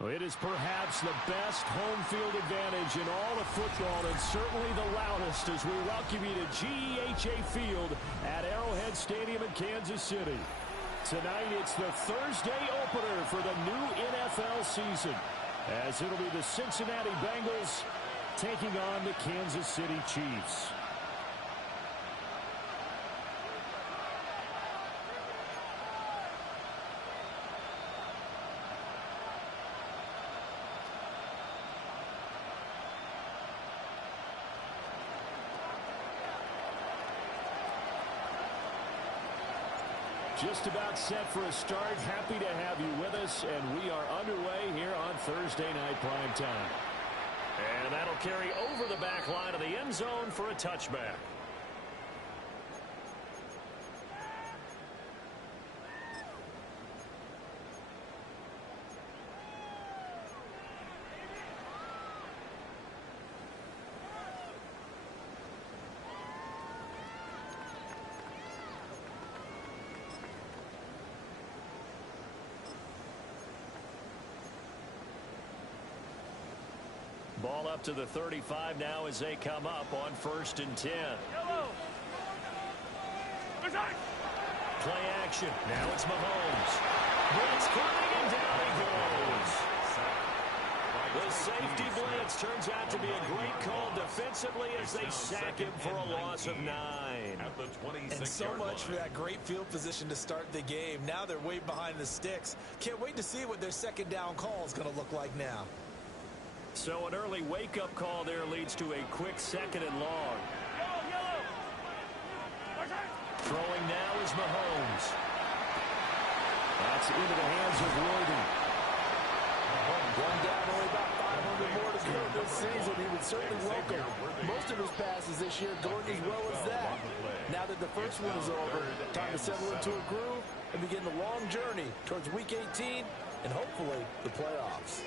Well, it is perhaps the best home field advantage in all of football, and certainly the loudest as we welcome you to GEHA Field at Arrowhead Stadium in Kansas City. Tonight, it's the Thursday opener for the new NFL season, as it'll be the Cincinnati Bengals taking on the Kansas City Chiefs. Just about set for a start. Happy to have you with us, and we are underway here on Thursday Night Primetime. And that'll carry over the back line of the end zone for a touchback. Ball up to the 35 now as they come up on 1st and 10. Play action. Now it's Mahomes. Blitz coming, and down he goes. The safety blitz turns out to be a great call defensively as they sack him for a loss of 9. And so much for that great field position to start the game. Now they're way behind the sticks. Can't wait to see what their second down call is going to look like now. So an early wake-up call there leads to a quick 2nd and long. Throwing now is Mahomes. That's into the hands of Worthy. One down, only about 500 more to go this season. He would certainly welcome most of his passes this year going as well as that. Now that the first one is over, time to settle into a groove and begin the long journey towards Week 18 and hopefully the playoffs.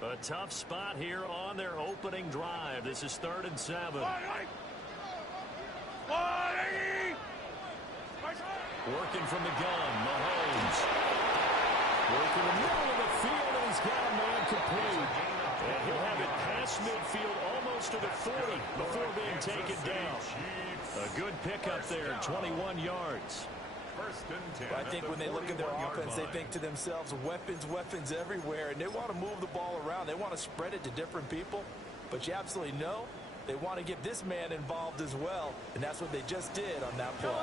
A tough spot here on their opening drive. This is 3rd and 7. Working from the gun, Mahomes. Working the middle of the field, and he's got a man complete. And he'll have it past midfield almost to the 40 before being taken down. A good pickup there, 21 yards. I think when they look at their offense, they think to themselves, weapons, weapons everywhere, and they want to move the ball around. They want to spread it to different people, but you absolutely know they want to get this man involved as well, and that's what they just did on that play.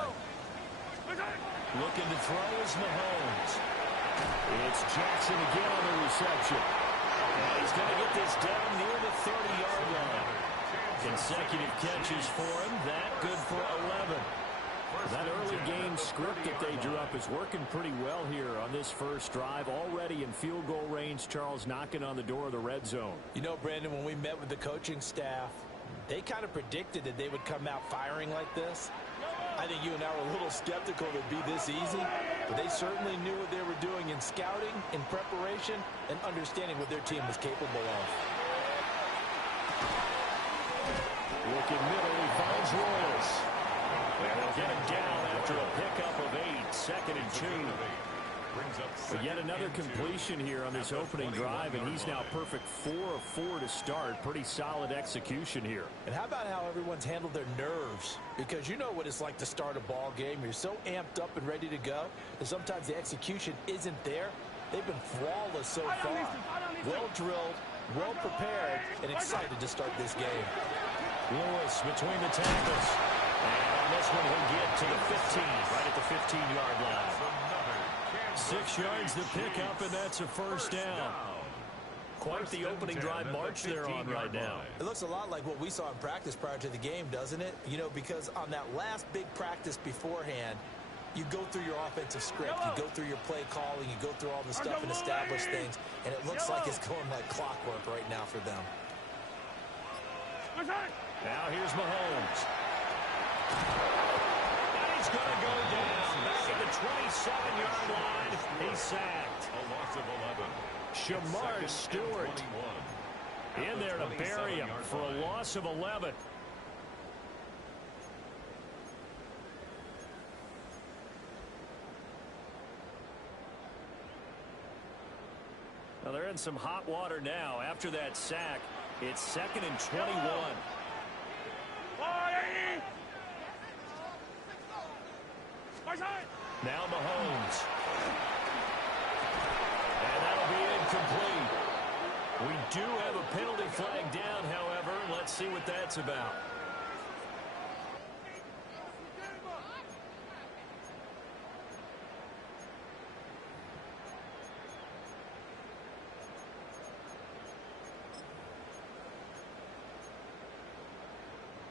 Looking to throw is Mahomes. It's Jackson again on the reception. And he's going to get this down near the 30-yard line. Consecutive catches for him. That good for 11. That early game script that they drew up is working pretty well here on this first drive. Already in field goal range, Charles, knocking on the door of the red zone. You know, Brandon, when we met with the coaching staff, they kind of predicted that they would come out firing like this. I think you and I were a little skeptical that it'd be this easy, but they certainly knew what they were doing in scouting, in preparation, and understanding what their team was capable of. Looking middle, he finds Royals. And they'll get him down after a pickup of 8, 2nd and 2. But yet another completion here on this opening drive, and he's now perfect 4 of 4 to start. Pretty solid execution here. And how about how everyone's handled their nerves? Because you know what it's like to start a ball game. You're so amped up and ready to go, and sometimes the execution isn't there. They've been flawless so far. Well drilled, well prepared, and excited to start this game. Lewis between the tackles. And on this one, he'll get to the 15, right at the 15-yard line. 6 yards to pick up, and that's a first down. Quite the opening drive march they're on right now. It looks a lot like what we saw in practice prior to the game, doesn't it? You know, because on that last big practice beforehand, you go through your offensive script, you go through your play calling, you go through all the stuff and establish things, and it looks like it's going like clockwork right now for them. Now here's Mahomes. And he's going to go down back at the 27-yard line. He's sacked. A loss of 11. Shamar Stewart in there to bury him for a loss of 11. they're in some hot water now. After that sack, it's 2nd and 21. Now Mahomes. And that'll be incomplete. We do have a penalty flag down, however. Let's see what that's about.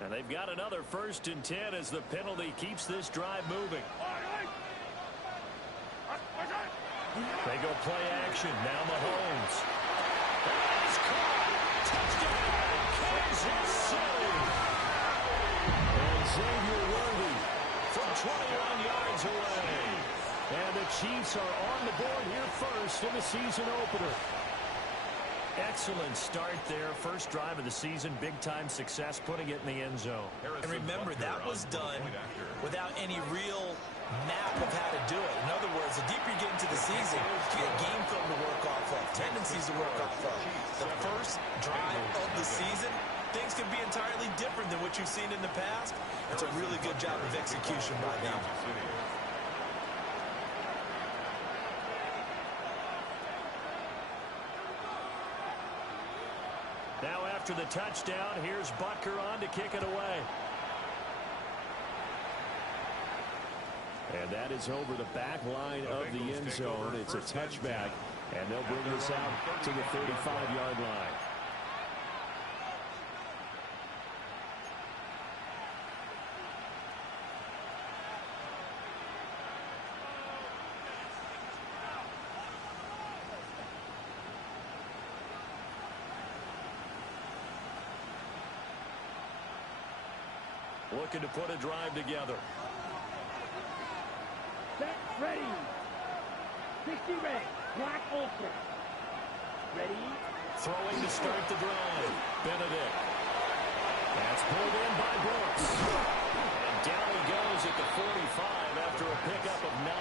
And they've got another 1st and 10 as the penalty keeps this drive moving. They go play action. Now Mahomes. He's caught. Touchdown, Kansas City. And Xavier Worthy from 21 yards away. And the Chiefs are on the board here first in the season opener. Excellent start there. First drive of the season. Big-time success putting it in the end zone. And remember, that was done without any real map of how to do it. In other words, the deeper you get into the season, you get game film to work off of, tendencies to work off of. The first drive of the season, things can be entirely different than what you've seen in the past. It's a really good job of execution by them. Now after the touchdown, here's Butker on to kick it away. And that is over the back line of the end zone. It's a touchback, and they'll bring this out to the 35-yard line. Looking to put a drive together. Set, ready. 60 red, black ultra. Ready. Throwing to start the drive. Benedict. That's pulled in by Brooks. And down he goes at the 45 after a pickup of 9.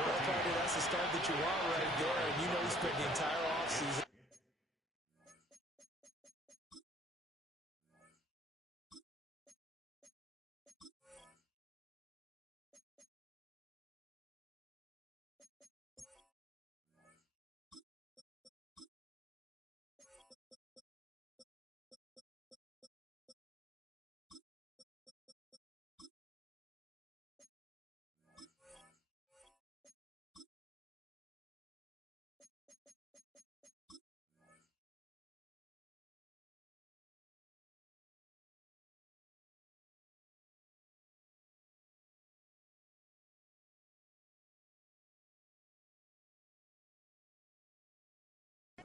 Well, Carter, that's the start that you want right there, and you know he spent the entire offseason.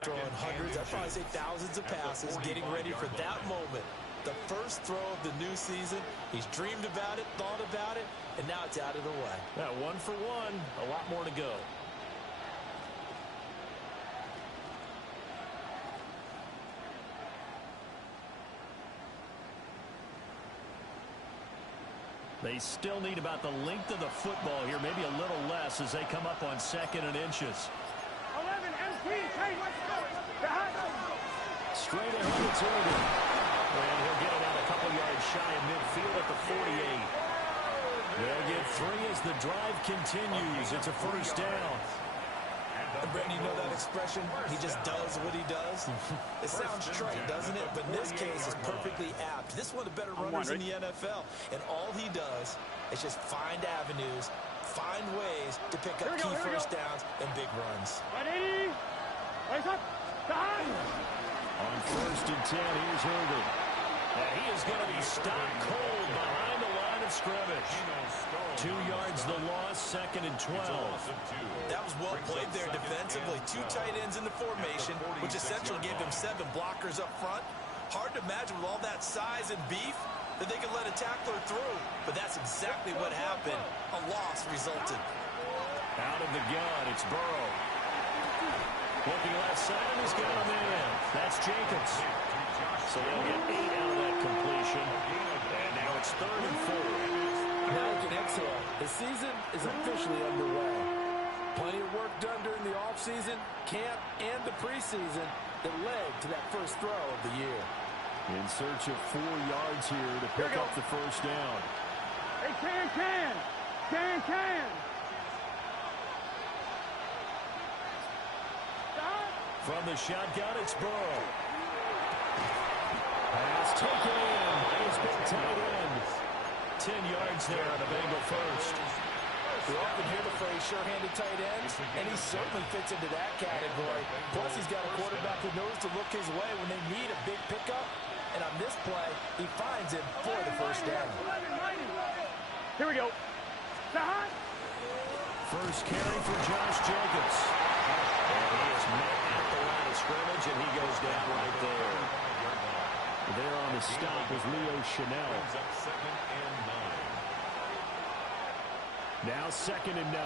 Throwing hundreds, I'd probably say thousands of passes, getting ready for that moment. The first throw of the new season. He's dreamed about it, thought about it, and now it's out of the way. Yeah, 1 for 1, a lot more to go. They still need about the length of the football here, maybe a little less as they come up on 2nd and inches. 11 MT, hey, let's go. Straight ahead, it's Irvin. And he'll get it out a couple yards shy of midfield at the 48. They'll get 3 as the drive continues. It's a first down. And Brandon, you know that expression? He just does what he does. It sounds trite, doesn't it? But in this case, it's perfectly apt. This is one of the better runners in the NFL. And all he does is just find avenues, find ways to pick up key first downs and big runs. Ready? Rise up. Behind. On 1st and 10, here's Irvin. And he is going to be stopped cold behind the line of scrimmage. 2 yards the loss, 2nd and 12. That was well played there defensively. 2 tight ends in the formation, which essentially gave them 7 blockers up front. Hard to imagine with all that size and beef that they could let a tackler through. But that's exactly what happened. A loss resulted. Out of the gun, it's Burrow. Looking left side, and he's got a man. That's Jacobs. So they'll get 8 out of that completion. And now it's 3rd and 4. Now we can exhale. The season is officially underway. Plenty of work done during the offseason, camp, and the preseason that led to that first throw of the year. In search of 4 yards here to pick up the first down. Hey, can. Stop. From the shotgun, it's Burrow. Pass taken in. He's been tight end. 10 yards there on the Bengal first. We often hear the phrase sure-handed tight ends, and he certainly fits into that category. Plus, he's got a quarterback who knows to look his way when they need a big pickup. And on this play, he finds him for the first down. Here we go. Stop. First carry for Josh Jacobs. And he is met at the line of scrimmage, and he goes down right there. There on the stop was Leo Chanel. Now 2nd and 9.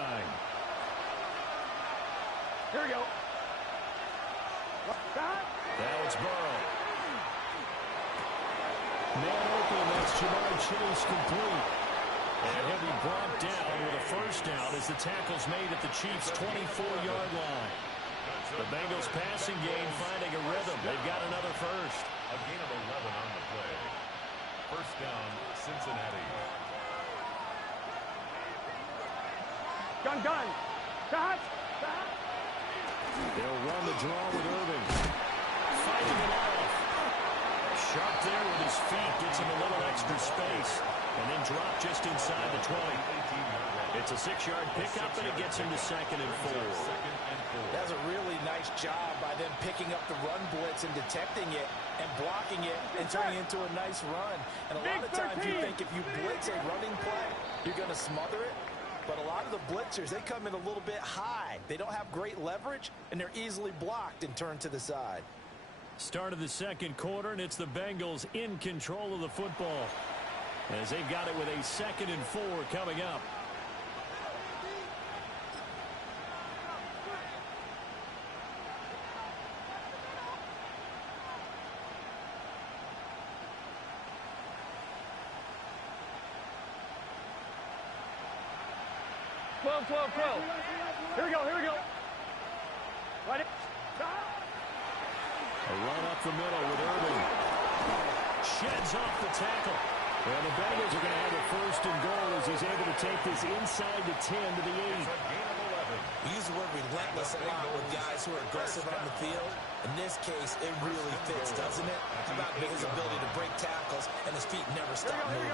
Here we go. Stop. Now it's Burrow. Man open, that's Jamar Chase complete. And he'll be brought down with a first down as the tackle's made at the Chiefs' 24-yard line. The Bengals passing game finding a rhythm. They've got another first. A gain of 11 on the play. First down, Cincinnati. Gun. Stop. They'll run the draw with Irving. Fighting it off. Sharp there with his feet. Gets him a little extra space. And then drop just inside the 20. It's a 6-yard pickup, and it gets him to 2nd and 4. That's a really nice job by them picking up the run blitz and detecting it and blocking it and turning it into a nice run. And a lot of times you think if you blitz a running play, you're going to smother it. But a lot of the blitzers, they come in a little bit high. They don't have great leverage, and they're easily blocked and turned to the side. Start of the second quarter, and it's the Bengals in control of the football as they've got it with a 2nd and 4 coming up. Here we go. Right. A run up the middle with Irving. Sheds off the tackle. And the Bengals are going to have a 1st and goal as he's able to take this inside the 10 to the 8. We use the word relentless a lot with guys who are aggressive on the field. In this case, it really fits, doesn't it? How about his ability to break tackles and his feet never stop moving?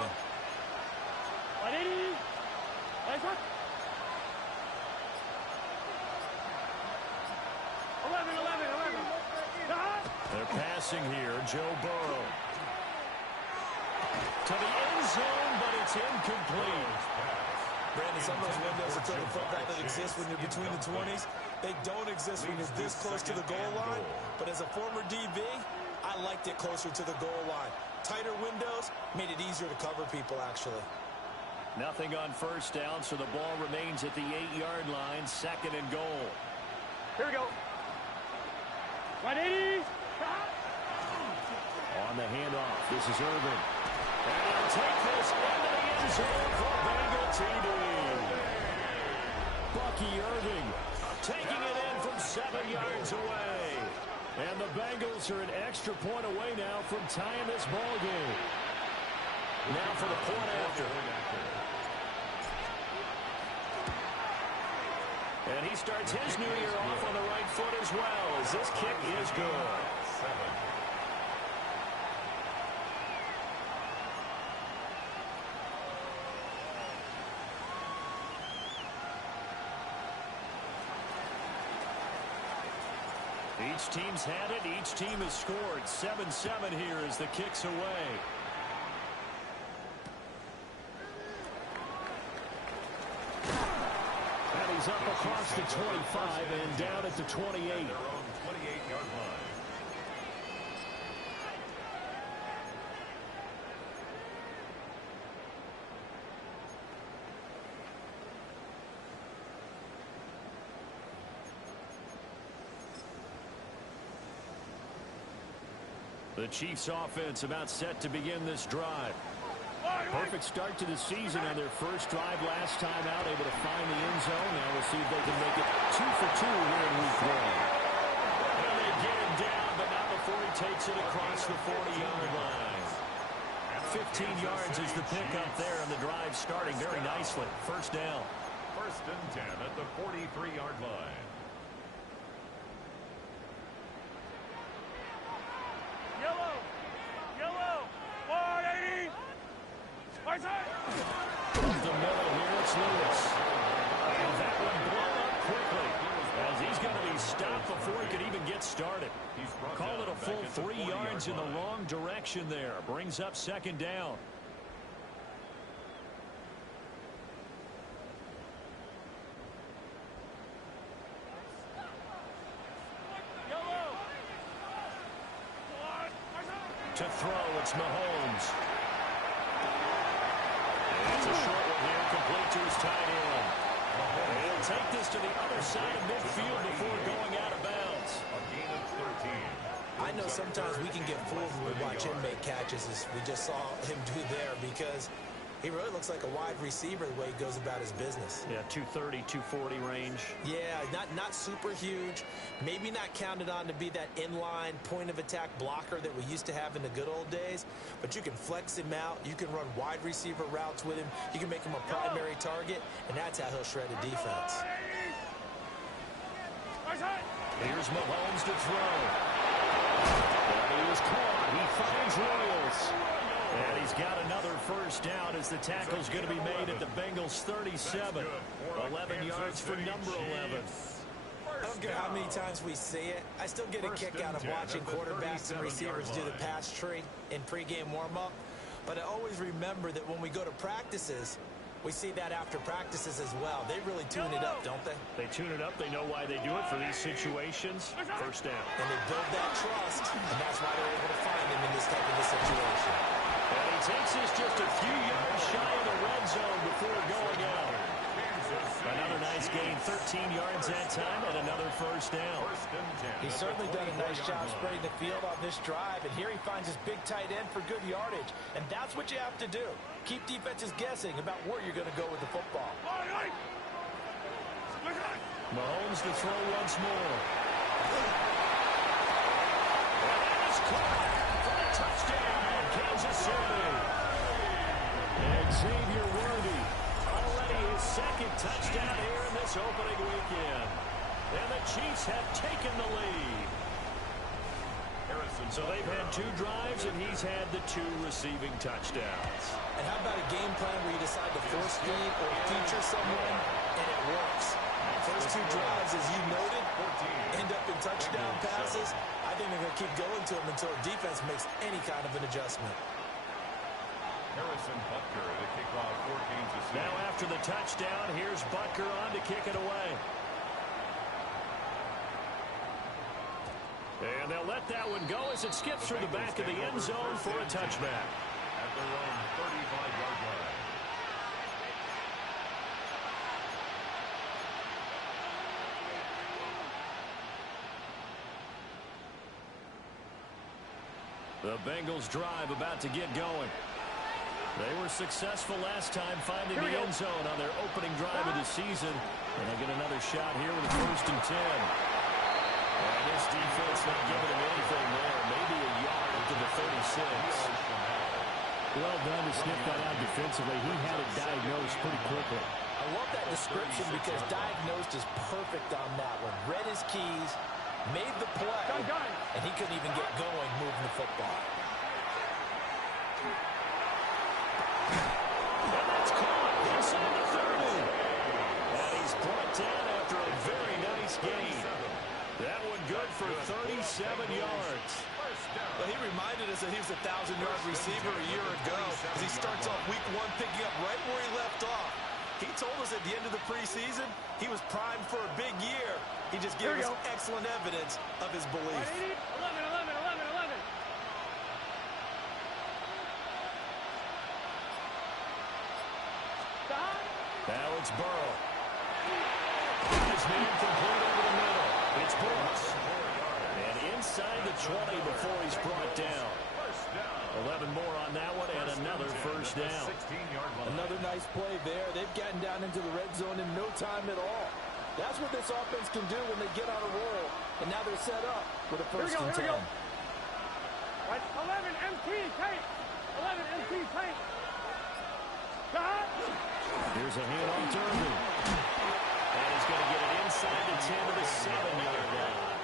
They're passing here, Joe Burrow. To the end zone, but it's incomplete. Brandon, some of those windows of the football that exist when you're between the 20s, they don't exist when you're this close to the goal line. But as a former DB, I liked it closer to the goal line. Tighter windows made it easier to cover people, actually. Nothing on first down, so the ball remains at the 8-yard line, 2nd and goal. Here we go. 180. On the handoff, this is Irving. And he'll take this into the end zone for Bengal TD. Bucky Irving taking it in from 7 yards away. And the Bengals are an extra point away now from tying this ball game. Now for the point after. And he starts his new year off on the right foot as well, as this kick is good. Each team's had it. Each team has scored. 7-7 here as the kick's away. And he's up across the 25 and down at the 28. Their own 28-yard line. The Chiefs offense about set to begin this drive. Perfect start to the season on their first drive last time out, able to find the end zone. Now we'll see if they can make it 2 for 2 here in week 1. And they get him down, but not before he takes it across the 40-yard line. 15 yards is the pickup there, and the drive starting very nicely. First down. First and 10 at the 43-yard line. Yellow. Yellow. 180. Right side. Up the middle here, it's Lewis. And that one blown up quickly, as he's going to be stopped before he could even get started. Call it a full 3 yards in the wrong direction there. Brings up second down. To throw, it's Mahomes. It's a short one here, complete to his tight end. He'll take this to the other side of midfield before going out of bounds. A gain of 13. I know sometimes we can get fooled when we watch him make catches, as we just saw him do there, because he really looks like a wide receiver the way he goes about his business. Yeah, 230, 240 range. Yeah, not super huge. Maybe not counted on to be that inline point-of-attack blocker that we used to have in the good old days. But you can flex him out. You can run wide receiver routes with him. You can make him a primary target, and that's how he'll shred a defense. Here's Mahomes to throw. And he was caught. He finds Royals. And he's got another first down as the tackle's going to be made at the Bengals 37. 11 yards for number 11. I don't care how many times we see it. I still get a kick out of watching quarterbacks and receivers do the pass tree in pregame warm-up. But I always remember that when we go to practices, we see that after practices as well. They really tune it up, don't they? They tune it up. They know why they do it for these situations. First down. And they build that trust, and that's why they're able to find him in this type of a situation. And he takes this just a few yards shy of the red zone before going out. Another nice gain, 13 yards that time, and another first down. He's certainly done a nice job spreading the field on this drive, and here he finds his big tight end for good yardage. And that's what you have to do. Keep defenses guessing about where you're going to go with the football. Mahomes to throw once more. And that is caught for a touchdown, Kansas City. And Xavier Worthy, already his second touchdown here in this opening weekend. And the Chiefs have taken the lead. So they've had 2 drives, and he's had the 2 receiving touchdowns. And how about a game plan where you decide to force feed or feature someone, and it works? First 2 drives, as you noted, end up in touchdown passes. I think they're going to keep going to them until the defense makes any kind of an adjustment. Harrison Butker, the kickoff for Kansas City. Now after the touchdown, here's Butker on to kick it away. And they'll let that one go as it skips through the back of the end zone for a touchback. At their own 35-yard line. The Bengals drive about to get going. They were successful last time finding the end zone on their opening drive of the season. And they get another shot here with a 1st and 10. And this defense not giving him anything there. Maybe a yard to the 36. Well done to sniff that out defensively. He had it diagnosed pretty quickly. I love that description because diagnosed is perfect on that one. Read his keys, made the play, and he couldn't even get going moving the football. And that's caught inside the 30. And he's brought down after a very nice gain. That one good for 37 yards. But he reminded us that he was a 1,000-yard receiver a year ago as he starts off week 1 picking up right where he left off. He told us at the end of the preseason he was primed for a big year. He just gave us excellent evidence of his belief. 11. Now it's Burrow. His man complete over the middle. It's Brooks. And inside the 20 before he's brought down. 11 more on that one, and another first down. Another nice play there. They've gotten down into the red zone in no time at all. That's what this offense can do when they get on a roll. And now they're set up with a first and 10. Right, 11 MT paint. 11 MT paint. Got. Here's a handoff to Irvin. And he's going to get it inside the 10 to the 7-yard line.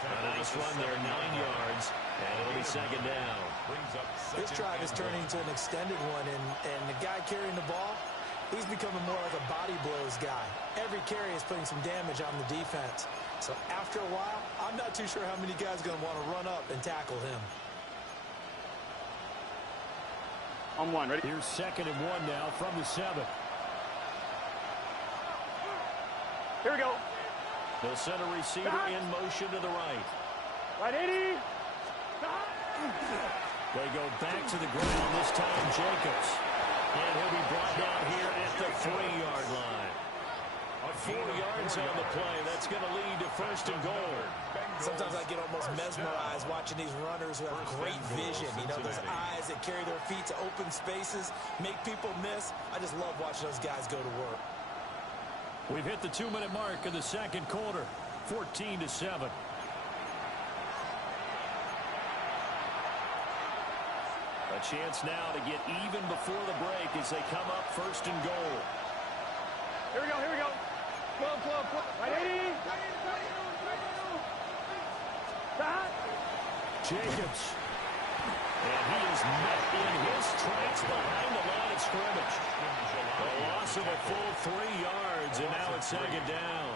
A nice run there, 9 yards, and it'll be second down. This drive is turning into an extended one, and the guy carrying the ball, he's becoming more like a body blows guy. Every carry is putting some damage on the defense. So after a while, I'm not too sure how many guys are going to want to run up and tackle him. On one, ready? Here's second and 1 now from the 7. Here we go. The center receiver in motion to the right. Right 80. They go back to the ground, this time Jacobs. And he'll be brought down here at the 3-yard line. 4 yards on the play. That's going to lead to first and goal. Sometimes I get almost mesmerized watching these runners who have great vision. You know, those eyes that carry their feet to open spaces, make people miss. I just love watching those guys go to work. We've hit the 2-minute mark of the second quarter, 14-7. A chance now to get even before the break as they come up first and goal. Here we go, here we go. 12. Right 80. Jacobs. And he is met in his tracks behind the line of scrimmage. A loss of a full 3 yards, and now it's second down.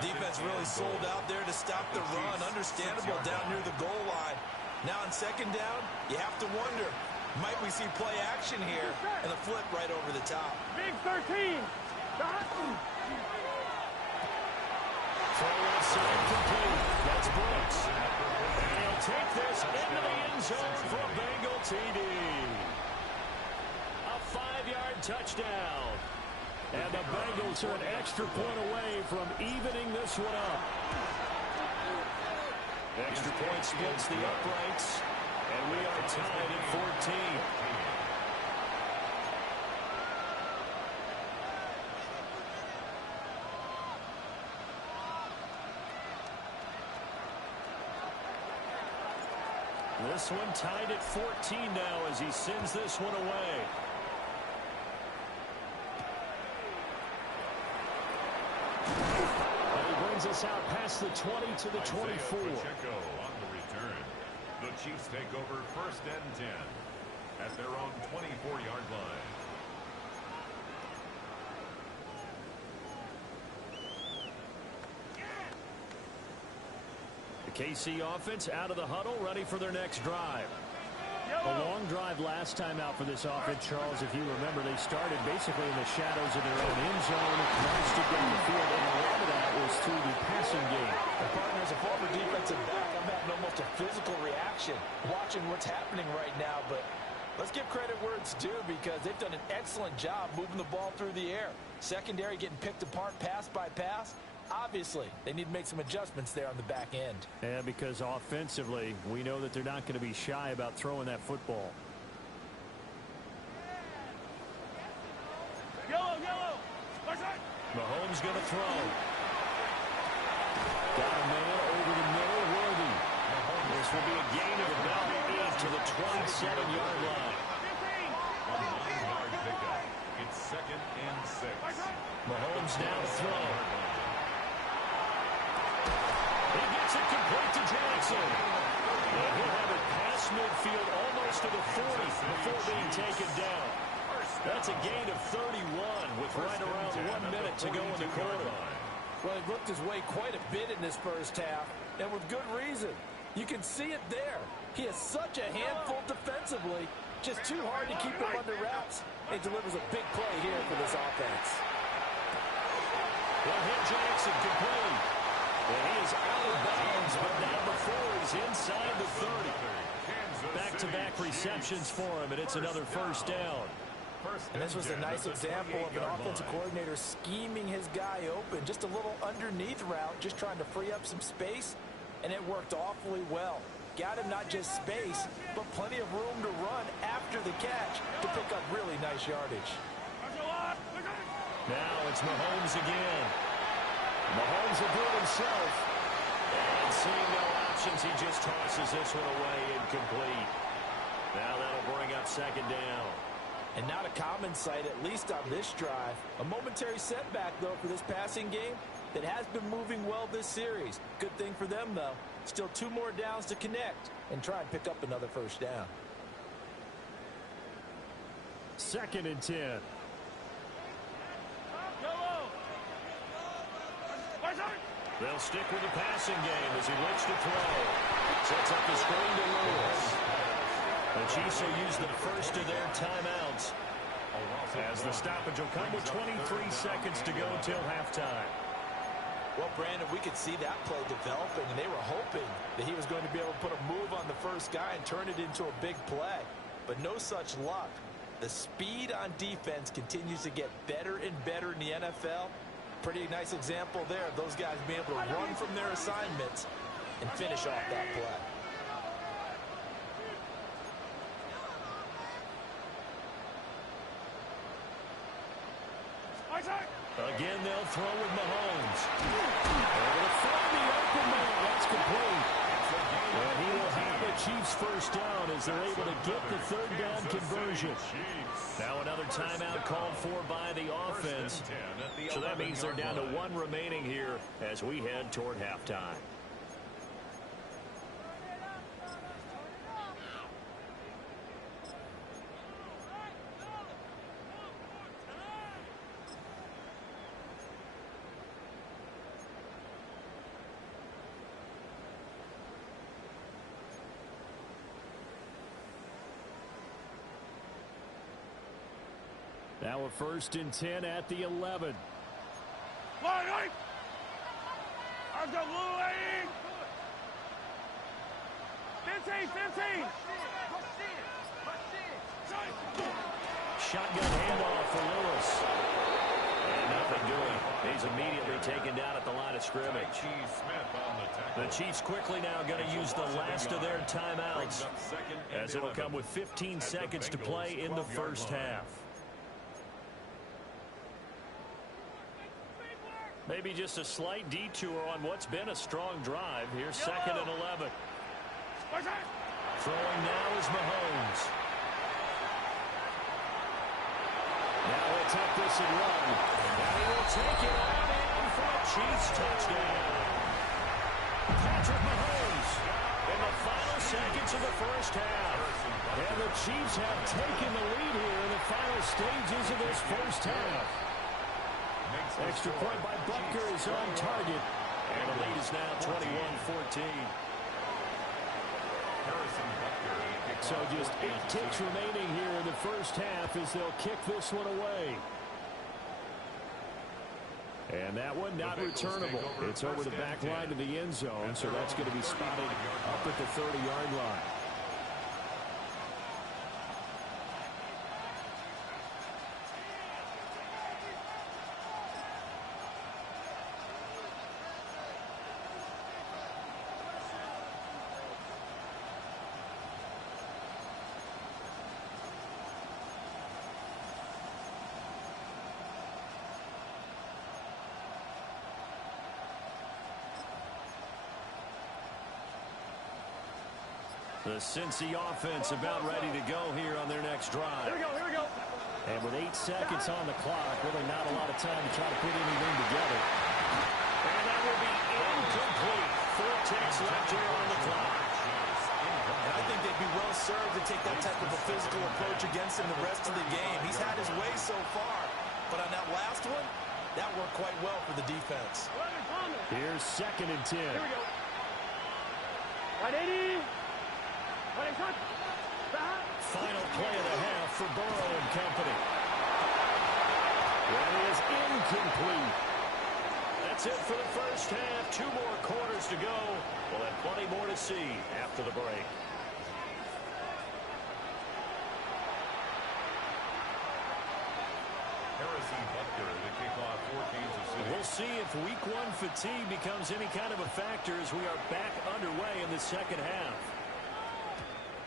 Defense really sold out there to stop the run. Understandable down near the goal line. Now on second down, you have to wonder, might we see play action here and a flip right over the top? Big 13. Throw inside complete. That's Brooks. And he'll take this into the end zone for a Bengal TD. A 5-yard touchdown. And the Bengals are an extra point away from evening this one up. Extra point splits the uprights, and we are tied at 14. This one tied at 14 now as he sends this one away. And he brings us out past the 20 to the 24. On the return. The Chiefs take over first and 10 at their own 24-yard line. KC offense out of the huddle, ready for their next drive. A long drive last time out for this offense, Charles. If you remember, they started basically in the shadows of their own end zone, marched it down the field, and a lot of that was through the passing game. Partner, as a former defensive back, I'm having almost a physical reaction watching what's happening right now, but let's give credit where it's due because they've done an excellent job moving the ball through the air. Secondary getting picked apart pass by pass. Obviously, they need to make some adjustments there on the back end. Yeah, because offensively, we know that they're not going to be shy about throwing that football. Yellow. Mahomes going to throw. Got a man over the middle, Worthy. This will be a gain of about 8 to the 27-yard line. A 9-yard pickup. It's second and 6. Mahomes now to throw. He gets it complete to Jackson. And he'll have it past midfield almost to the 40 before being taken down. That's a gain of 31 with right around 1 minute to go in the quarter. Well, he looked his way quite a bit in this first half, and with good reason. You can see it there. He is such a handful defensively, just too hard to keep him under wraps. He delivers a big play here for this offense. Well, hit Jackson complete. And he is out of bounds, but not before he's inside the 30. Back-to-back receptions for him, and it's another first down. And this was a nice example of an offensive coordinator scheming his guy open. Just a little underneath route, just trying to free up some space, and it worked awfully well. got him not just space, but plenty of room to run after the catch to pick up really nice yardage. Now it's Mahomes again. Mahomes will do it himself. And seeing no options, he just tosses this one away, incomplete. Now that'll bring up second down. And not a common sight, at least on this drive. A momentary setback, though, for this passing game that has been moving well this series. Good thing for them, though. Still 2 more downs to connect and try and pick up another first down. 2nd and 10. They'll stick with the passing game as he looks to throw. Sets up the screen to Lewis. The Chiefs will use the first of their timeouts as the stoppage will come with 23 seconds to go till halftime. Well, Brandon, we could see that play developing, and they were hoping that he was going to be able to put a move on the first guy and turn it into a big play. But no such luck. The speed on defense continues to get better and better in the NFL. Pretty nice example there of those guys being able to run from their assignments and finish off that play. Again, they'll throw with Mahomes. Able to find the open man. That's complete. And he will have the Chiefs first down as they're able to get the 3rd down conversion. Now another timeout called for by the offense. So that means they're down to 1 remaining here as we head toward halftime. Now a 1st and 10 at the 11. Shotgun handoff for Lewis. And nothing doing. He's immediately taken down at the line of scrimmage. The Chiefs quickly now going to use the last of their timeouts as it'll come with 15 seconds to play in the first half. Maybe just a slight detour on what's been a strong drive. Here's 2nd and 11. Throwing now is Mahomes. Now he'll take this and run. And he will take it on in for a Chiefs touchdown. Patrick Mahomes in the final seconds of the first half. And the Chiefs have taken the lead here in the final stages of this first half. Extra point by Butker is on target. And the lead is now 21-14. So just 8 ticks remaining here in the first half as they'll kick this one away. And that one not returnable. It's over the back line to the end zone, so that's going to be spotted up at the 30-yard line. The Cincy offense about ready to go here on their next drive. Here we go. And with 8 seconds on the clock, really not a lot of time to try to put anything together. And that will be incomplete. 4 ticks left here on the clock. And I think they'd be well served to take that type of a physical approach against him the rest of the game. He's had his way so far, but on that last one, that worked quite well for the defense. Here's 2nd and 10. Here we go. Right, 80. Final play of the half for Burrow and company. That is incomplete. That's it for the first half. 2 more quarters to go. We'll have plenty more to see after the break. We'll see if week 1 fatigue becomes any kind of a factor as we are back underway in the second half.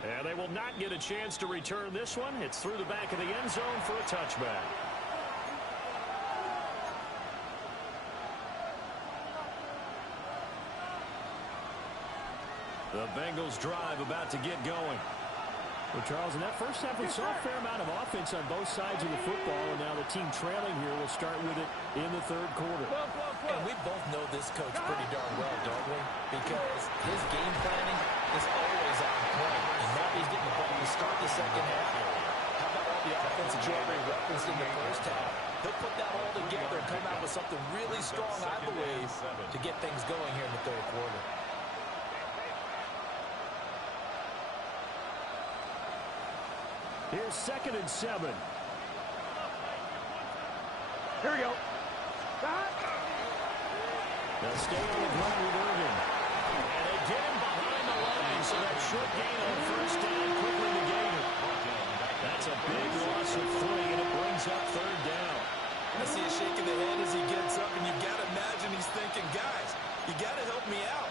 And they will not get a chance to return this one. It's through the back of the end zone for a touchback. The Bengals drive about to get going. Well, Charles, in that first half, we saw a fair amount of offense on both sides of the football, and now the team trailing here will start with it in the third quarter. And we both know this coach pretty darn well, don't we? Because his game planning is always on point. And now he's getting the ball to start the second half. How about all the offense that you already referenced in the first half? He'll put that all together and come out with something really strong, I believe, to get things going here in the third quarter. Here's 2nd and 7. Here we go. They'll stay on the run with Irvin. And they get him behind the line, so that short gain on first down quickly negated. That's a big loss of 3, and it brings up 3rd down. I see him shaking the head as he gets up, and you've got to imagine he's thinking, guys, you got to help me out.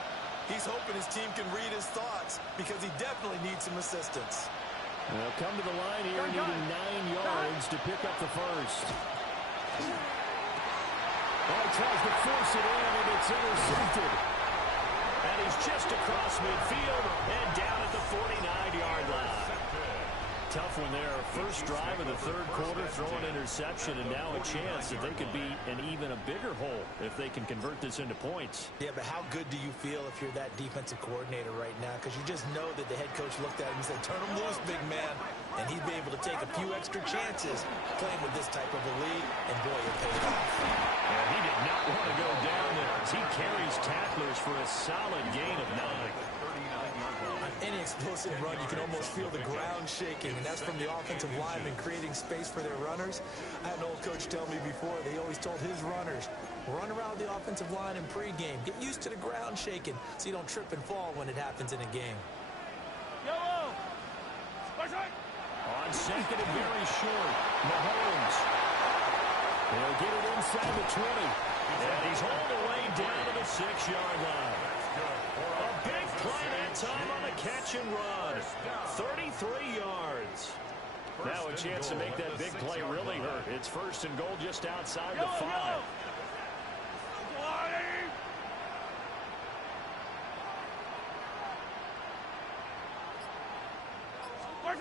He's hoping his team can read his thoughts because he definitely needs some assistance. They'll come to the line here, needing 9 yards to pick up the first. Oh, he tries to force it in, and it's intercepted. And he's just across midfield and down at the 49-yard line. Tough one there. First drive of the third quarter, throw an interception, and now a chance that they could be in even a bigger hole if they can convert this into points. Yeah, but how good do you feel if you're that defensive coordinator right now? Because you just know that the head coach looked at him and said, turn him loose, big man. And he'd be able to take a few extra chances playing with this type of a lead, and boy, it paid off. Yeah, he did not want to go down there as he carries tacklers for a solid gain of 9. On any explosive run, you can almost feel the ground shaking, and that's from the offensive linemen creating space for their runners. I had an old coach tell me before, they always told his runners, run around the offensive line in pregame. Get used to the ground shaking so you don't trip and fall when it happens in a game. On 2nd and very short, Mahomes. He'll get it inside the 20. And he's hauled away down to the 6-yard line. A big play that time on the catch and run. 33 yards. Now a chance to make that big play really hurt. It's 1st and goal just outside the 5. On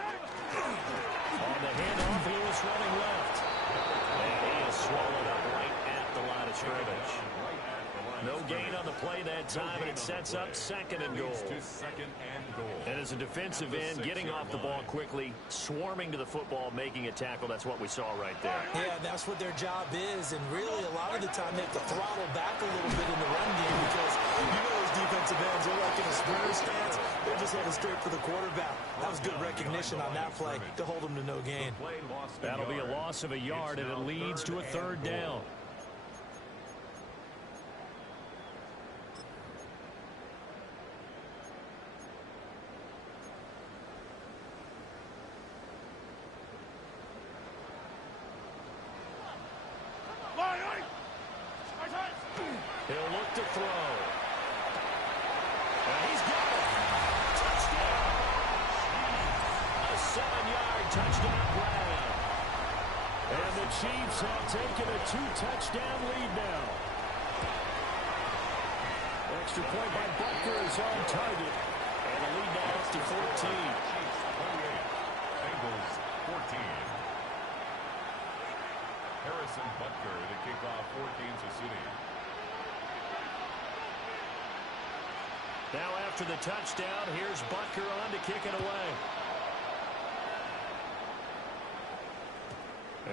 the handoff, Lewis running left. And he is swallowed up right at the line of scrimmage. No gain on the play that time, and it sets up 2nd and goal. And as a defensive end, getting off the ball quickly, swarming to the football, making a tackle, that's what we saw right there. Yeah, that's what their job is, and really a lot of the time they have to throttle back a little bit in the run game because you know those defensive ends, they're like in a sprinter stance. They're just heading straight for the quarterback. That was good recognition on that play to hold them to no gain. That'll be a loss of a yard, and it leads to a 3rd down. He'll look to throw. And he's got it. Touchdown. A 7-yard touchdown grab. And the Chiefs have taken a 2-touchdown lead now. Extra point by Butker is on target. And the lead now up to 14. Bengals 14. Harrison Butker to kick off for Kansas City. Now after the touchdown, here's Butker on to kick it away.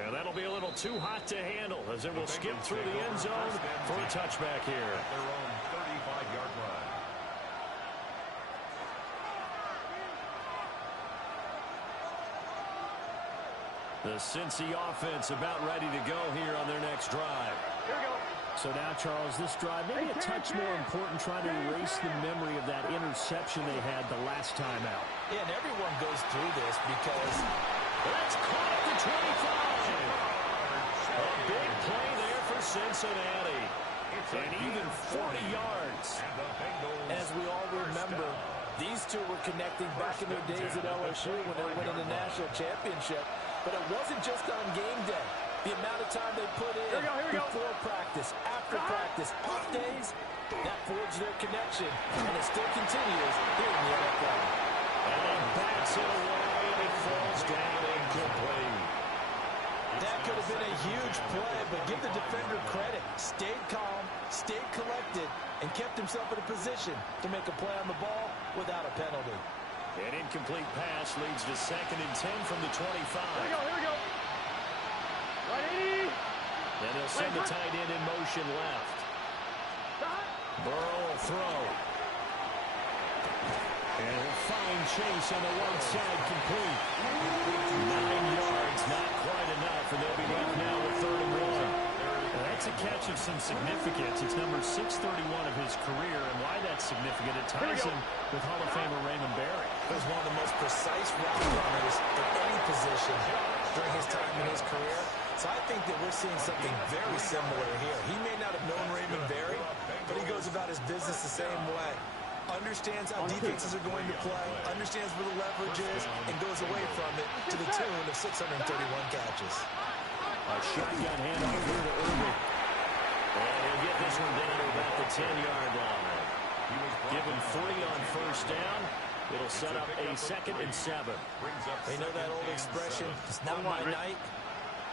And that'll be a little too hot to handle as it will skip through the end zone for a touchback here. At their own 35-yard line. The Cincy offense about ready to go here on their next drive. Here we go. So now, Charles, this drive maybe a touch more important, trying to erase the memory of that interception they had the last time out. Yeah, and everyone goes through this because That's caught at the 25. A big play there for Cincinnati. And even 40 yards. as we all remember, These two were connecting back in their days at LSU when they were winning the national championship. But it wasn't just on game day. The amount of time they put in before practice, after practice, off days, that forged their connection. And it still continues here in the NFL. And backs it away, and it falls down incomplete. That could have been a huge play, but give the defender credit. Stayed calm, stayed collected, and kept himself in a position to make a play on the ball without a penalty. An incomplete pass leads to 2nd and 10 from the 25. Here we go. Right 80. And they'll send the tight end in motion left. Burrow will throw. And he'll find Chase on the right side complete. 9 yards, not quite enough, and they'll be left now with 3rd and 1. That's a catch of some significance. It's number 631 of his career, and why that's significant, it ties him with Hall of Famer Raymond Barry. He was one of the most precise route runners in any position during his time in his career. So I think that we're seeing something very similar here. He may not have known Raymond Barry, but he goes about his business the same way. Understands how defenses are going to play, understands where the leverage is, and goes away from it to the tune of 631 catches. A shotgun handoff here to Irving. And he'll get this one down to about the 10-yard line. Give him 3 on 1st down. It'll set up a 2nd and 7. They know that old expression, it's not my night.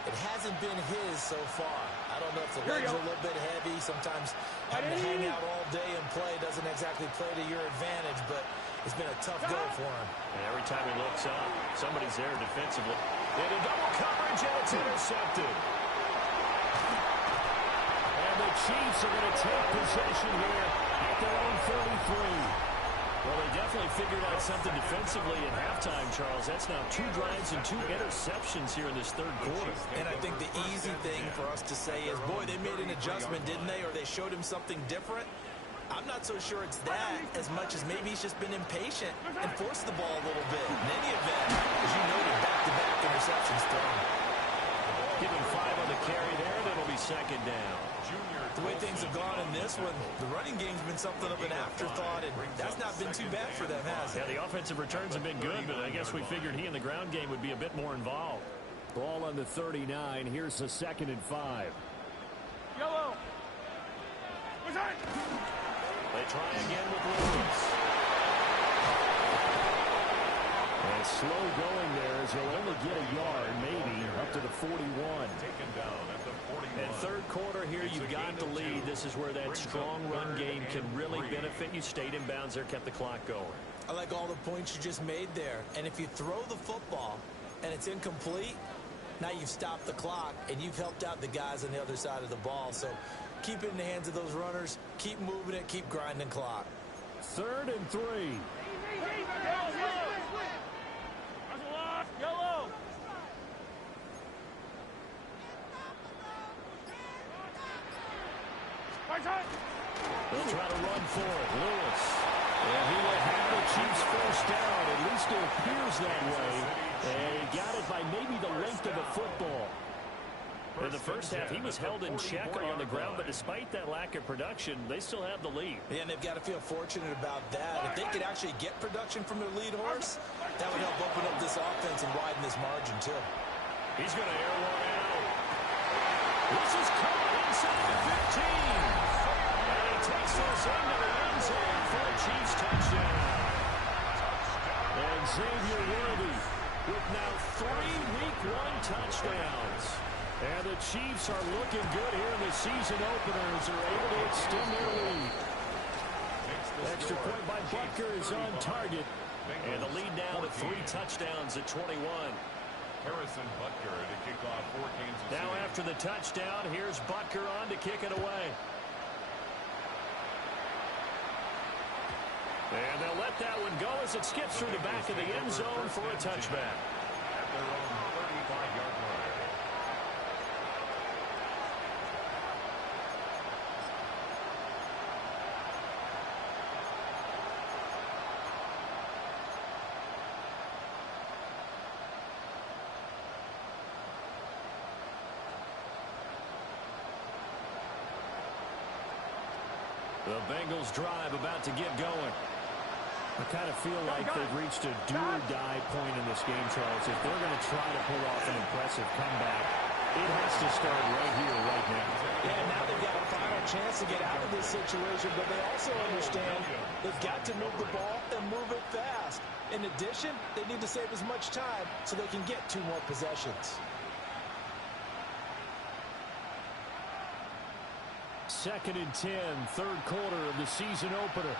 It hasn't been his so far. I don't know if the legs are a little bit heavy. Sometimes having to hang out all day and play doesn't exactly play to your advantage, but it's been a tough go for him. And every time he looks up, somebody's there defensively. Into double coverage, and it's intercepted. And the Chiefs are going to take possession here at their own 33. Well, they definitely figured out something defensively at halftime, Charles. That's now 2 drives and 2 interceptions here in this 3rd quarter. And I think the easy thing for us to say is, boy, they made an adjustment, didn't they? Or they showed him something different. I'm not so sure it's that as much as maybe he's just been impatient and forced the ball a little bit. In any event, as you noted, back-to-back interceptions thrown. Give him 5 on the carry there, and it'll be 2nd down. The way things have gone in this one, the running game's been something of an afterthought, and that's not been too bad for them, has it? Yeah, the offensive returns have been good, but I guess we figured he in the ground game would be a bit more involved. Ball on the 39. Here's a 2nd and 5. Yellow. What's that? They try again with Lewis. And slow going there as he'll only get a yard, maybe, up to the 41. Taken down at the 41. And 3rd quarter here, you've got the lead. This is where that strong run game can really benefit you. Stayed in bounds there, kept the clock going. I like all the points you just made there. And if you throw the football and it's incomplete, now you've stopped the clock and you've helped out the guys on the other side of the ball. So keep it in the hands of those runners. Keep moving it. Keep grinding clock. 3rd and 3. Yellow. They'll try to run for it. Lewis. And he will have the Chiefs 1st down. At least it appears that way. And he got it by maybe the length of a football. In the 1st half, he was held in check on the ground, but despite that lack of production, they still have the lead. Yeah, and they've got to feel fortunate about that. If they could actually get production from their lead horse, that would help open up this offense and widen this margin, too. He's going to air one out. This is caught inside the 15. And he takes this into the end zone for a Chiefs touchdown. And Xavier Worthy with now 3 Week 1 touchdowns. And the Chiefs are looking good here in the season opener as they're able to extend their lead. Extra point by Butker is on target. And the lead now to 3 touchdowns at 21. Harrison Butker to kick off for Kansas City. Now after the touchdown, here's Butker on to kick it away. And they'll let that one go as it skips through the back of the end zone for a touchback. At their own 35-yard line. The Bengals drive about to get going. I kind of feel like they've reached a do-or-die point in this game, Charles. If they're going to try to pull off an impressive comeback, it has to start right here, right now. Yeah, now they've got a final chance to get out of this situation, but they also understand they've got to move the ball and move it fast. In addition, they need to save as much time so they can get 2 more possessions. Second and 10, third quarter of the season opener.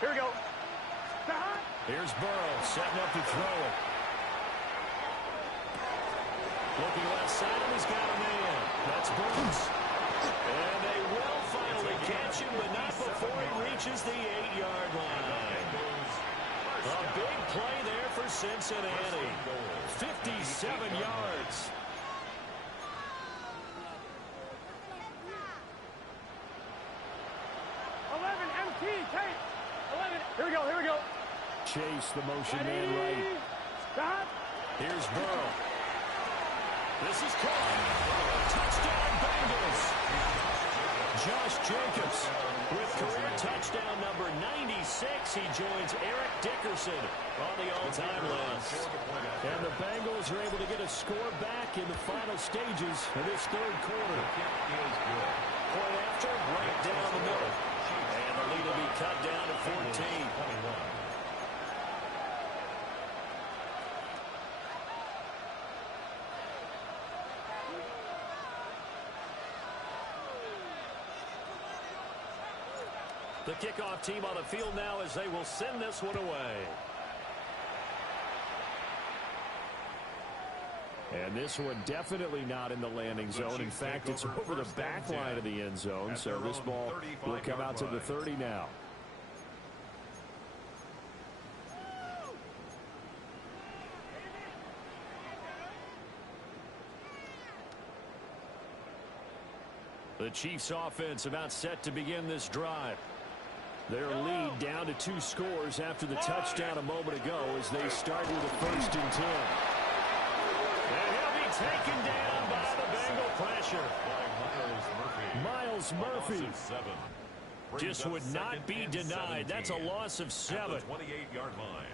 Here we go. Here's Burrow setting up to throw it. Looking left side, and he's got a man. That's Burns. And they will finally catch him, but not before he reaches the 8-yard line. A big play there for Cincinnati. 57 yards. Here we go, here we go. Chase, the motion man right. Stop. Here's Burrow. This is caught. Touchdown, Bengals. Josh Jacobs with career touchdown number 96. He joins Eric Dickerson on the all-time list. And the Bengals are able to get a score back in the final stages of this third quarter. Point after, right down the middle. And the lead will be cut down to 14. The kickoff team on the field now as they will send this one away. And this one definitely not in the landing zone. In fact, it's over the back line of the end zone. So this ball will come out to the 30 now. The Chiefs offense about set to begin this drive. Their lead down to 2 scores after the touchdown a moment ago as they start with a 1st and 10. And he'll be taken down by the Bengal pressure. Miles Murphy. Just would not be denied. That's a loss of 7. At the 28-yard line.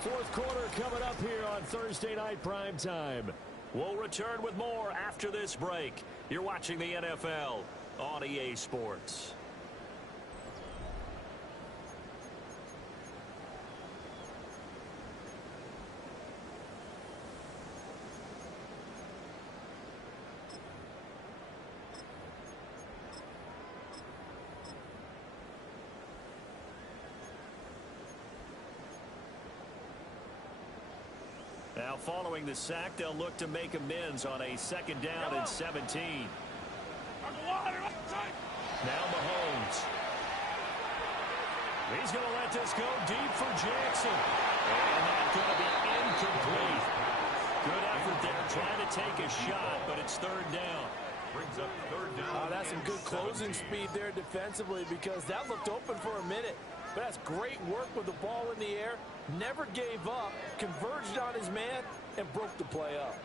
Fourth quarter coming up here on Thursday Night Prime Time. We'll return with more after this break. You're watching the NFL on EA Sports. Now following the sack, they'll look to make amends on a 2nd down and 17. Now Mahomes. He's going to let this go deep for Jackson. And that's going to be incomplete. Good effort there trying to take a shot, but it's 3rd down. Brings up 3rd down. That's some good closing speed there defensively because that looked open for a minute. But that's great work with the ball in the air. Never gave up, converged on his man, and broke the play up.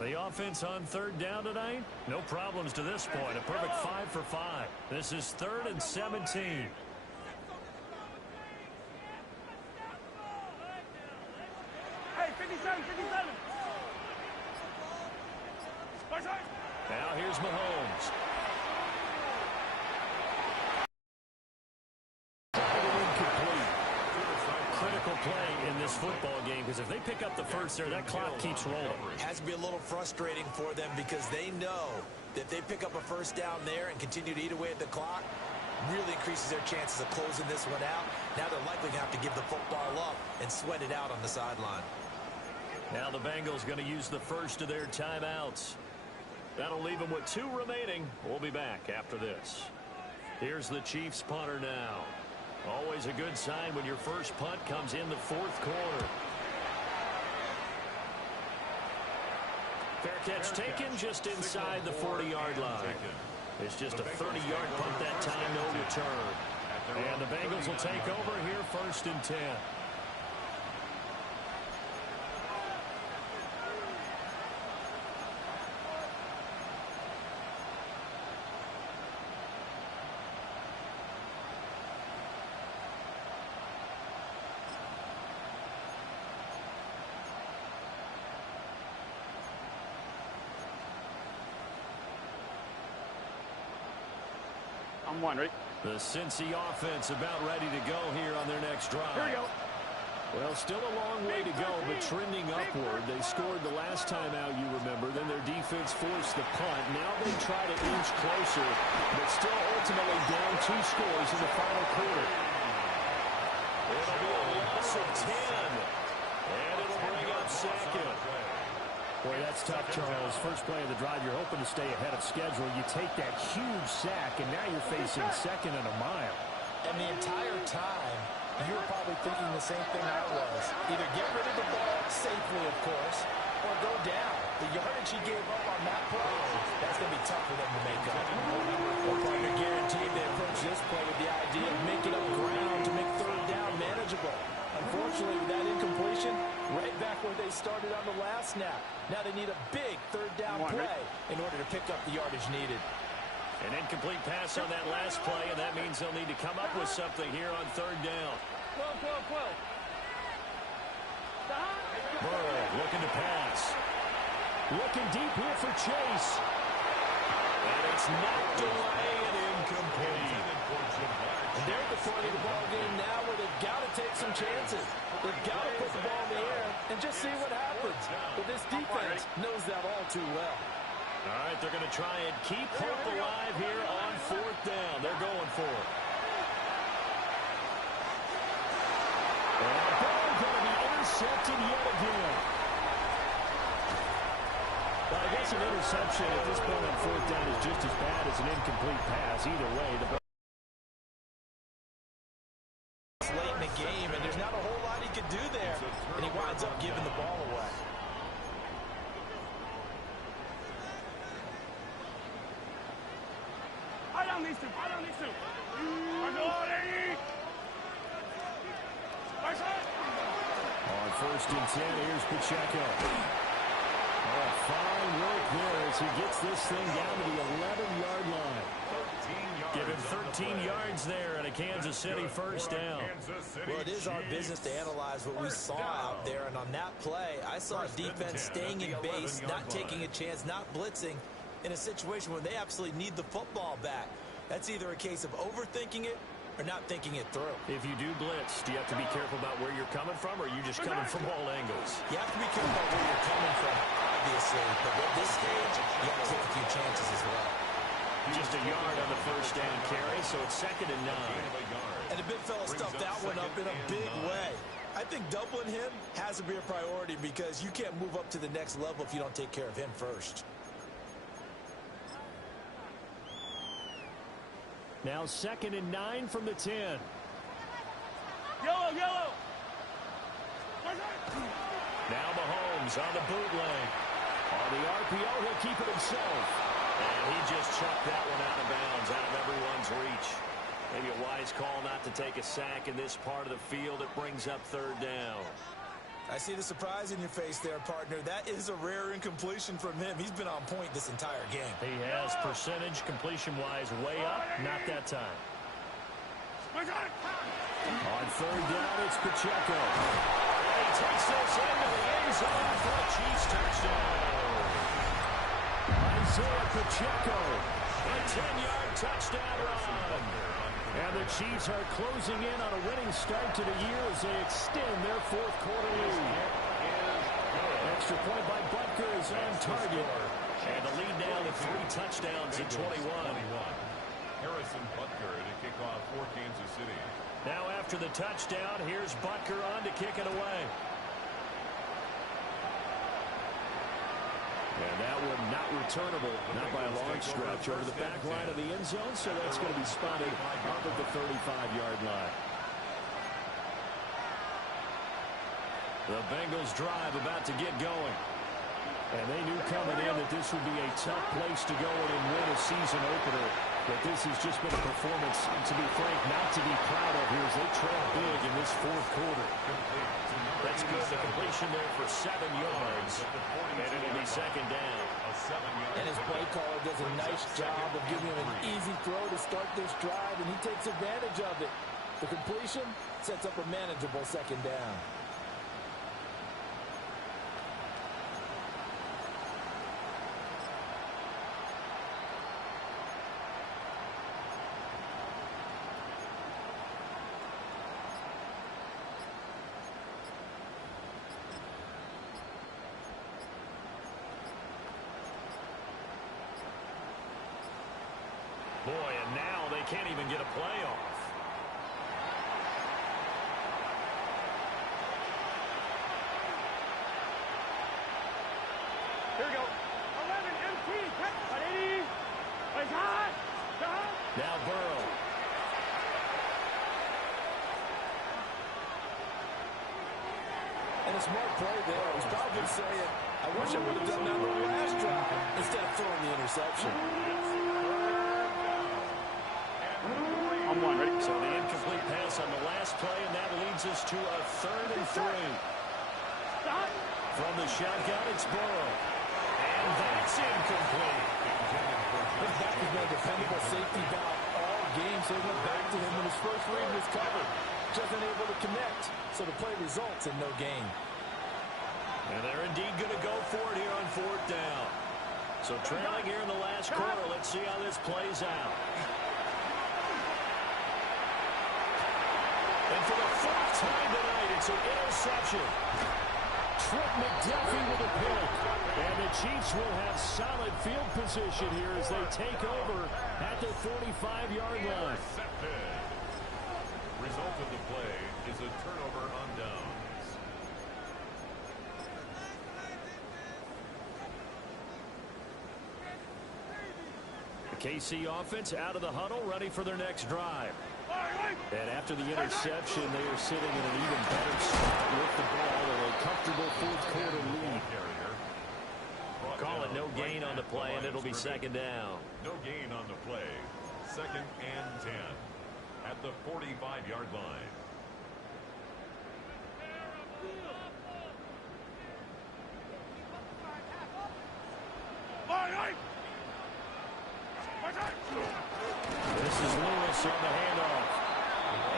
The offense on 3rd down tonight, no problems to this point. A perfect 5 for 5. This is 3rd and 17. Now here's Mahomes. Critical play in this football game, because if they pick up the first there, that clock keeps rolling. Has to be a little frustrating for them because they know that if they pick up a first down there and continue to eat away at the clock, really increases their chances of closing this one out. Now they're likely going to have to give the football up and sweat it out on the sideline. Now the Bengals going to use the first of their timeouts. That'll leave them with 2 remaining. We'll be back after this. Here's the Chiefs punter now. Always a good sign when your first punt comes in the 4th quarter. Fair catch taken just inside the 40-yard line. It's just a 30-yard punt that time, no return. And the Bengals will take over here 1st and 10. I'm one, right? The Cincy offense about ready to go here on their next drive. Here we go. Well, still a long way to go, but trending upward. They scored the last time out, you remember. Then their defense forced the punt. Now they try to inch closer, but still ultimately down 2 scores in the final quarter. It'll be a loss of 10, and it'll bring up 2nd. Boy, that's tough, Charles. First play of the drive, you're hoping to stay ahead of schedule. You take that huge sack, and now you're facing 2nd and a mile. And the entire time, you were probably thinking the same thing I was. Either get rid of the ball safely, of course, or go down. The yardage he gave up on that play, that's going to be tough for them to make up. Well, partner, guaranteed they approach this play with the idea of making up ground to make 3rd down manageable. Unfortunately, with that incompletion, right back where they started on the last snap. Now they need a big 3rd down play in order to pick up the yardage needed. An incomplete pass on that last play, and that means they'll need to come up with something here on 3rd down. Burrow looking to pass. Looking deep here for Chase. And it's knocked away and incomplete. And they're at the point of the ball game now where they've got to take some chances. They've got to put the ball in the air and just see what happens. But this defense knows that all too well. All right, they're going to try and keep hope alive here on 4th down. They're going for it. And the ball going to be intercepted yet again. Well, I guess an interception at this point on 4th down is just as bad as an incomplete pass. Either way, the ball Late in the game, and there's not a whole lot he could do there, and he winds up giving the ball away. I don't need to. On 1st and 10, here's Pacheco. Oh, fine work there as he gets this thing down to the 11-yard line. Give him 13 yards there and a Kansas City 1st down. Well, it is our business to analyze what we saw out there, and on that play, I saw a defense staying in base, not taking a chance, not blitzing, in a situation where they absolutely need the football back. That's either a case of overthinking it or not thinking it through. If you do blitz, do you have to be careful about where you're coming from, or are you just coming from all angles? You have to be careful about where you're coming from, obviously, but at this stage, you have to take a few chances as well. Just a yard on the 1st down carry, so it's 2nd and 9. And the big fella stuffed that one up in a big way. I think doubling him has to be a priority because you can't move up to the next level if you don't take care of him first. Now 2nd and 9 from the 10. Yellow. Now Mahomes on the bootleg. On the RPO, he'll keep it himself. And he just chucked that one out of bounds, out of everyone's reach. Maybe a wise call not to take a sack in this part of the field. It brings up 3rd down. I see the surprise in your face there, partner. That is a rare incompletion from him. He's been on point this entire game. He has percentage completion-wise way up. Not that time. On 3rd down, it's Pacheco. And he takes this into the end zone for a Chiefs touchdown. Pacheco. A 10-yard touchdown run. And the Chiefs are closing in on a winning start to the year as they extend their fourth quarter lead. Extra point by Butker is on target. And the lead now to 3 touchdowns at 21. Harrison Butker to kick off for Kansas City. Now after the touchdown, here's Butker on to kick it away. And that one not returnable, not by a long stretch, over the back line of the end zone, so that's going to be spotted up at the 35-yard line. The Bengals drive about to get going. And they knew coming in that this would be a tough place to go in and win a season opener. But this has just been a performance, to be frank, not to be proud of here as they trail big in this fourth quarter. That's good. The completion there for 7 yards. And it'll be second down. And his play caller does a nice job of giving him an easy throw to start this drive, and he takes advantage of it. The completion sets up a manageable second down. Boy, and now they can't even get a play off. Here we go. 11 MT. 180. Place high. Now Burrow. And a smart play there. He's probably saying, I wish I would have done that on the last drive instead of throwing the interception. On one, ready? So the incomplete pass on the last play, and that leads us to a 3rd and 3. Stop. From the shotgun, it's Burrow. And that's incomplete. His back has been a dependable safety valve all game, so he went back to him when his first read was covered. Just unable to connect, so the play results in no gain. And they're indeed going to go for it here on 4th down. So trailing here in the last quarter, let's see how this plays out. And for the 4th time tonight, it's an interception. Trent McDuffie with a pick. And the Chiefs will have solid field position here as they take over at the 45-yard line. Result of the play is a turnover on downs. The KC offense out of the huddle, ready for their next drive. And after the interception, they are sitting in an even better spot with the ball in a comfortable fourth quarter lead. Call it no gain on the play, and it'll be second down. No gain on the play. 2nd and 10 at the 45-yard line. This is Lewis on the handoff.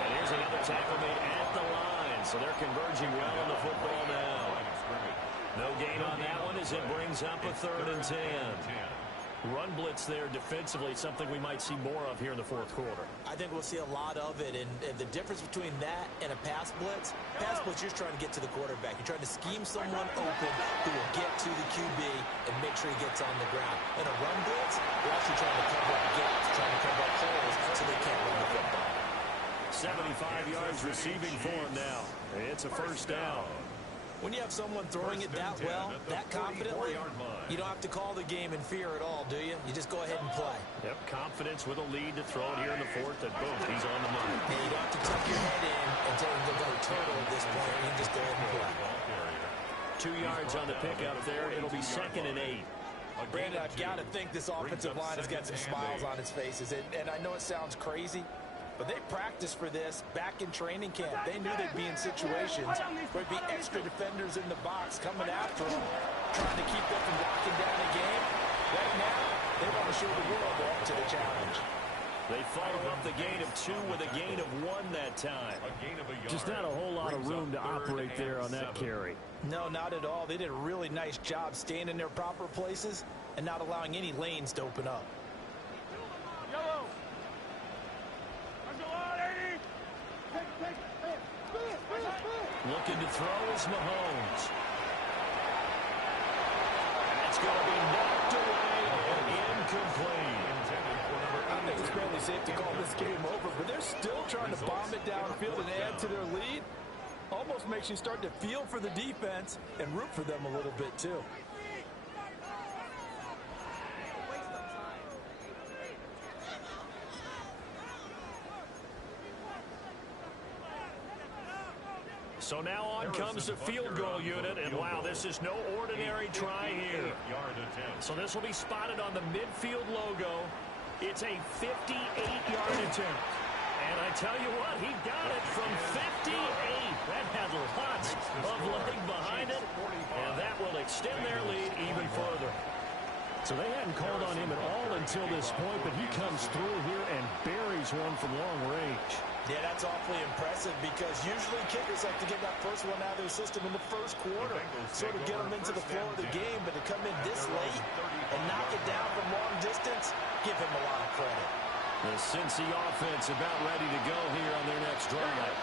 And here's another tackle made at the line. So they're converging well on the football now. No gain on that one as it brings up a 3rd and 10. Run blitz there defensively, something we might see more of here in the fourth quarter. I think we'll see a lot of it, and the difference between that and a pass blitz, you're just trying to get to the quarterback. You're trying to scheme someone open who will get to the QB and make sure he gets on the ground. In a run blitz, you're actually trying to cover up gaps, trying to cover up holes so they can't run the football. 75 yards receiving for him now. It's a 1st down. When you have someone throwing it that well, that confidently, you don't have to call the game in fear at all, do you? You just go ahead and play. Yep, confidence with a lead to throw it here in the 4th, and boom, he's on the money. And you don't have to tuck your head in and tell him to go turtle at this point. You can just go ahead and play. 2 yards on the pickup there. It'll be 2nd and 8. Brandon, I've got to think this offensive line has got some smiles on its faces. And I know it sounds crazy, but they practiced for this back in training camp. They knew they'd be in situations where there'd be extra defenders in the box coming after them, trying to keep them from locking down the game. Right now, they want to show the world they're up to the challenge. They follow up off the gain of 2 with a gain of 1 that time. A gain of a yard. Just not a whole lot of room to operate there on that carry. No, not at all. They did a really nice job staying in their proper places and not allowing any lanes to open up. Yellow. Looking to throw is Mahomes. That's going to be knocked away and incomplete. I think it's fairly safe to call this game over, but they're still trying to bomb it downfield and add to their lead. Almost makes you start to feel for the defense and root for them a little bit, too. So now on comes the field goal unit, and wow, this is no ordinary try here. So this will be spotted on the midfield logo. It's a 58-yard attempt. And I tell you what, he got it from 58. That had lots of leg behind it, and that will extend their lead even further. So they hadn't called on him at all until this point, but he comes through here and buries one from long range. Yeah, that's awfully impressive because usually kickers like to get that first one out of their system in the first quarter, sort of get them into the flow of the game, but to come in this late and knock it down from long distance, give him a lot of credit. The Cincy offense about ready to go here on their next drive.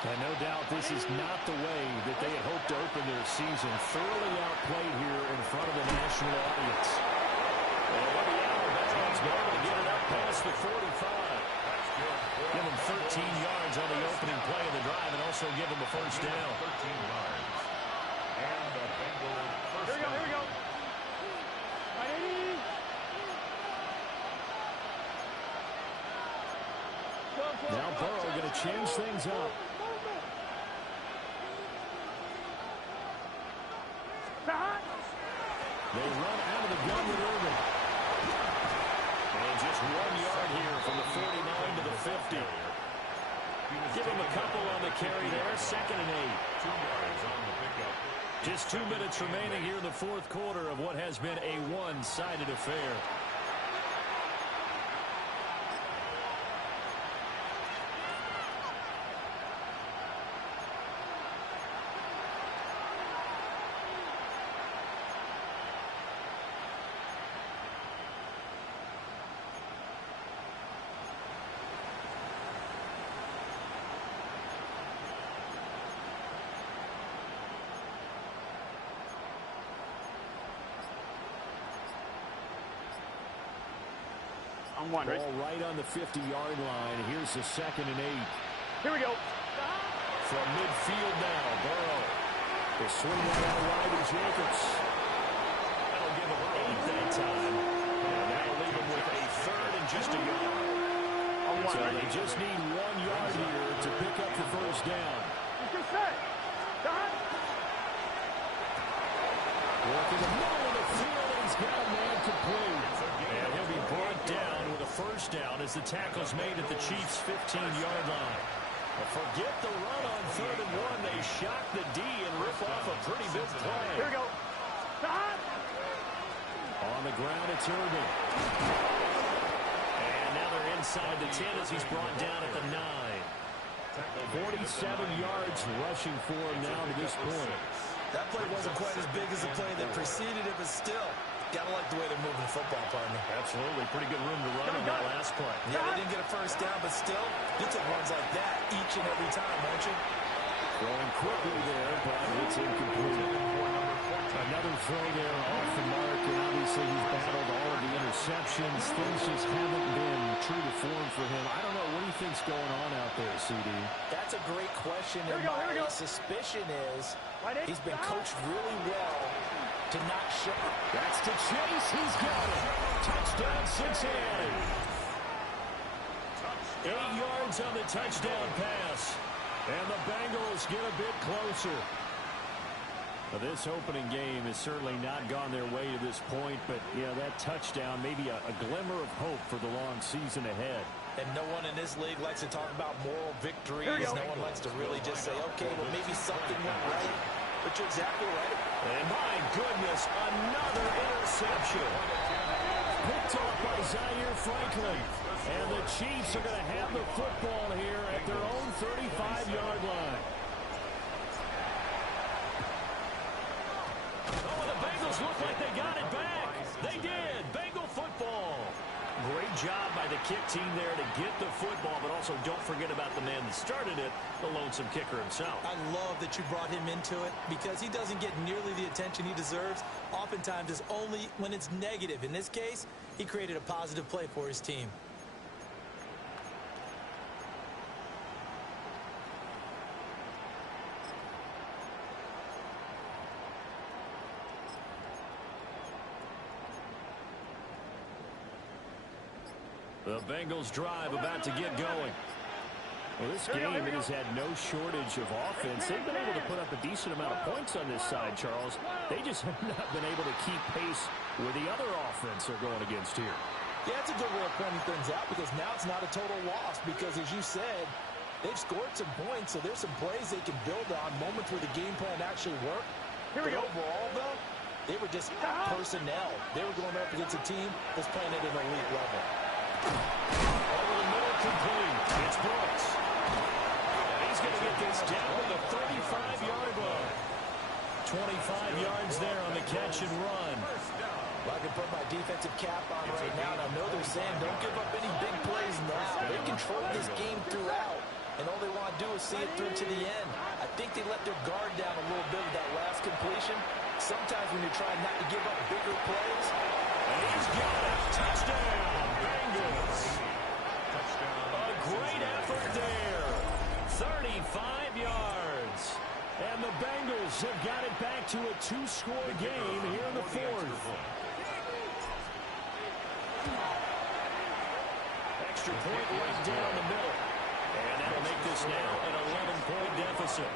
And no doubt this is not the way that they had hoped to open their season. Thoroughly outplayed here in front of a national audience. And he'll be out of bounds, but able to get it up past the 45. Give him 13 yards on the opening play of the drive and also give him a first down. 13 yards. And the Bengals first down. Here we go. Now Burrow going to change things up. They run out of the gun with Irvin. And just 1 yard here from the 49 to the 50. Give him a couple on the carry there. 2nd and 8. 2 yards on the pickup. Just 2 minutes remaining here in the fourth quarter of what has been a one-sided affair. Ball right on the 50-yard line. Here's the 2nd and 8. Here we go. From midfield now, Burrow. The swing out wide to Jacobs. That'll give him 8 that time. And that'll leave him with a 3rd and just a yard. So they just need 1 yard here to pick up the first down. Working the middle of the field, and he's got a man complete. And he'll be brought down with a first down as the tackle's made at the Chiefs' 15-yard line. But forget the run on 3rd and 1. They shock the D and rip off a pretty big play. Here we go. On the ground, it's Irvin. And now they're inside the 10 as he's brought down at the 9. 47 yards rushing for him now to this point. That play wasn't quite as big as the play that preceded it, but still, gotta like the way they're moving the football, partner. Absolutely. Pretty good room to run on that last play. Yeah, they didn't get a first down, but still, you take runs like that each and every time, won't you? Throwing quickly there, but it's incomplete. Another throw there off the mark, and obviously he's battled all of the interceptions. Things just haven't been true to form for him. I don't know. What do you think's going on out there, CD? That's a great question, and my suspicion is he's been coached really well to not show. That's to Chase. He's got it. Touchdown, Cincinnati. 8 yards on the touchdown pass. And the Bengals get a bit closer. Now, this opening game has certainly not gone their way to this point, but, yeah, that touchdown, maybe a glimmer of hope for the long season ahead. And no one in this league likes to talk about moral victories. No one likes to really just say, okay, well, maybe something went right. But you're exactly right. And my goodness, another interception. picked off by Zaire Franklin. And the Chiefs are going to have the football here at their own 35-yard line. Oh, the Bengals look like they got it back. They did. Bengal football. Great job by the kick team there to get the football, but also don't forget about the man that started it, the lonesome kicker himself. I love that you brought him into it because he doesn't get nearly the attention he deserves. Oftentimes it's only when it's negative. In this case, he created a positive play for his team. The Bengals drive about to get going. Well, this game it has had no shortage of offense. They've been able to put up a decent amount of points on this side, Charles. They just have not been able to keep pace with the other offense they're going against here. Yeah, it's a good way of pointing things out because now it's not a total loss because, as you said, they've scored some points, so there's some plays they can build on, moments where the game plan actually worked. But overall, though, they were just personnel. They were going up against a team that's playing at an elite level. Over the middle, complete. It's Brooks. And he's going to get this down to the 35-yard line. 25 yards there on the catch and run. Well, I can put my defensive cap on right now, and I know they're saying don't give up any big plays now. They control this game throughout, and all they want to do is see it through to the end. I think they let their guard down a little bit with that last completion. Sometimes when you're trying not to give up bigger plays. And he's got it. Touchdown, Bengals. A great effort there. 35 yards. And the Bengals have got it back to a two-score game here in the fourth. Extra point right down the middle. And that'll make this now an 11-point deficit.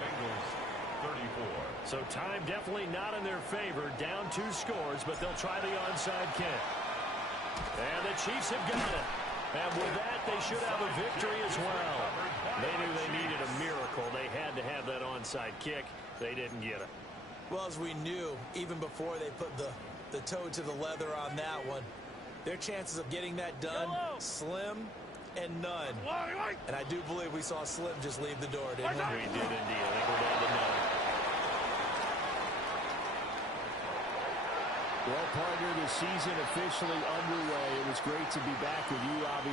Bengals 34. So time definitely not in their favor. Down 2 scores, but they'll try the onside kick. And the Chiefs have got it. And with that, they should have a victory as well. They knew they needed a miracle. They had to have that onside kick. They didn't get it. Well, as we knew, even before they put the toe to the leather on that one, their chances of getting that done, slim and none. And I do believe we saw Slim just leave the door, didn't we? We did indeed. I think we're down to none. Well, partner, the season officially underway. It was great to be back with you, obviously.